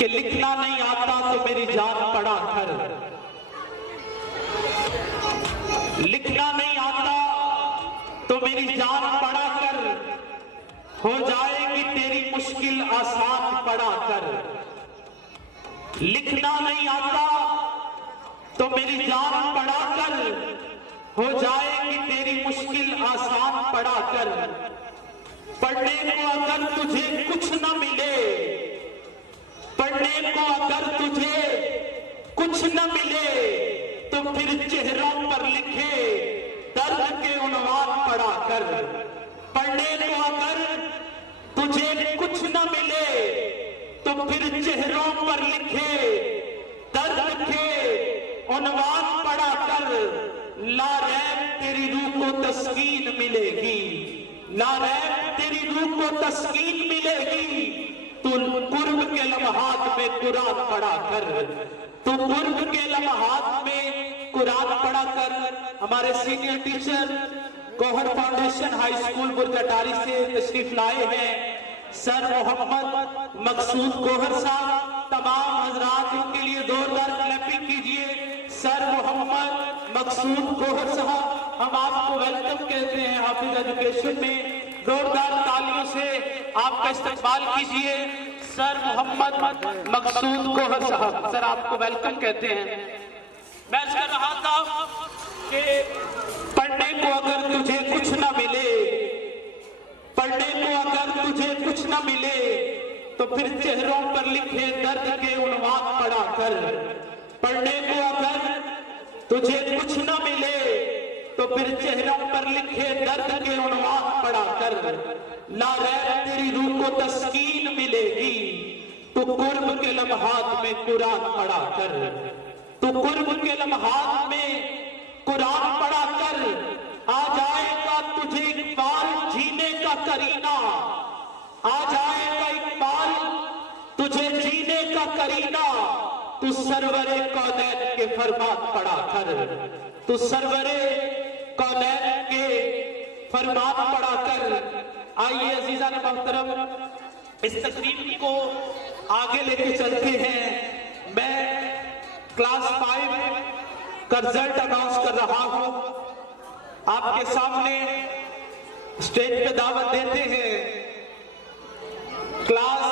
کہ لکھنا نہیں آتا تو میری جان پڑھا کر، لکھنا نہیں آتا تو میری جان پڑھا کر، ہو جائے گی تیری مشکل آسان پڑھا کر۔ لکھنا نہیں آتا تو میری جان پڑھا کر، ہو جائے گی تیری مشکل آسان پڑھا کر۔ پڑھنے کو اگر تجھے کچھ نہ ملے، پڑھنے کو اگر تجھے کچھ نہ ملے تو پھر چہروں پر لکھے درد کے عنوان پڑھا کر۔ پڑھنے کو اگر تجھے کچھ نہ ملے تو پھر چہروں پر لکھے درد کے عنوان پڑھا کر۔ لا ریب تیری روح کو تسکین ملے گی، لا ریب تیری روح کو تسکین ملے گی۔ تو قرب کے لمحات میں قرآن پڑھا کر، تو قرب کے لمحات میں قرآن پڑھا کر۔ ہمارے سینئر ٹیچر گوہر فاؤنڈیشن ہائی اسکول برج اٹاری سے تشریف لائے ہیں سر محمد مقصود گوہر صاحب۔ تمام حضرات ان کے لیے زوردار کلیپنگ کیجئے۔ سر محمد مقصود گوہر صاحب، ہم آپ کو ویلکم کہتے ہیں حافظ ایجوکیشن میں۔ زوردار تالیوں سے آپ کا استقبال کیجئے۔ سر محمد مقصود گوہر صاحب، سر آپ کو ویلکم کہتے ہیں۔ میں کہہ رہا تھا کہ پڑھنے کو اگر تجھے کچھ نہ ملے، پڑھنے کو اگر تجھے کچھ نہ ملے تو پھر چہروں پر لکھے درد کے عنوان پڑھا کر۔ پڑھنے کو اگر تجھے کچھ نہ ملے تو پھر چہروں پر لکھے درد کے عنوان پڑھا کر۔ لا ریب تیری روح کو تسکین ملے گی، تو قرب کے لمحات میں قرآن پڑھا کر، تو قرب کے لمحات میں قرآن پڑھا کر۔ آ جائے گا تجھے اقبال جینے کا کرینہ، آ جائے گا اقبال تجھے جینے کا کرینہ۔ تو سرور کونین کے فرمان پڑھا کر، تو سرور کونین کے فرمان پڑھا کر۔ آئیے عزیزان محترم اس تقریب کو آگے لے کے چلتے ہیں۔ میں کلاس 5 کا رزلٹ اناؤنس کر رہا ہوں۔ آپ کے سامنے اسٹیج پہ دعوت دیتے ہیں کلاس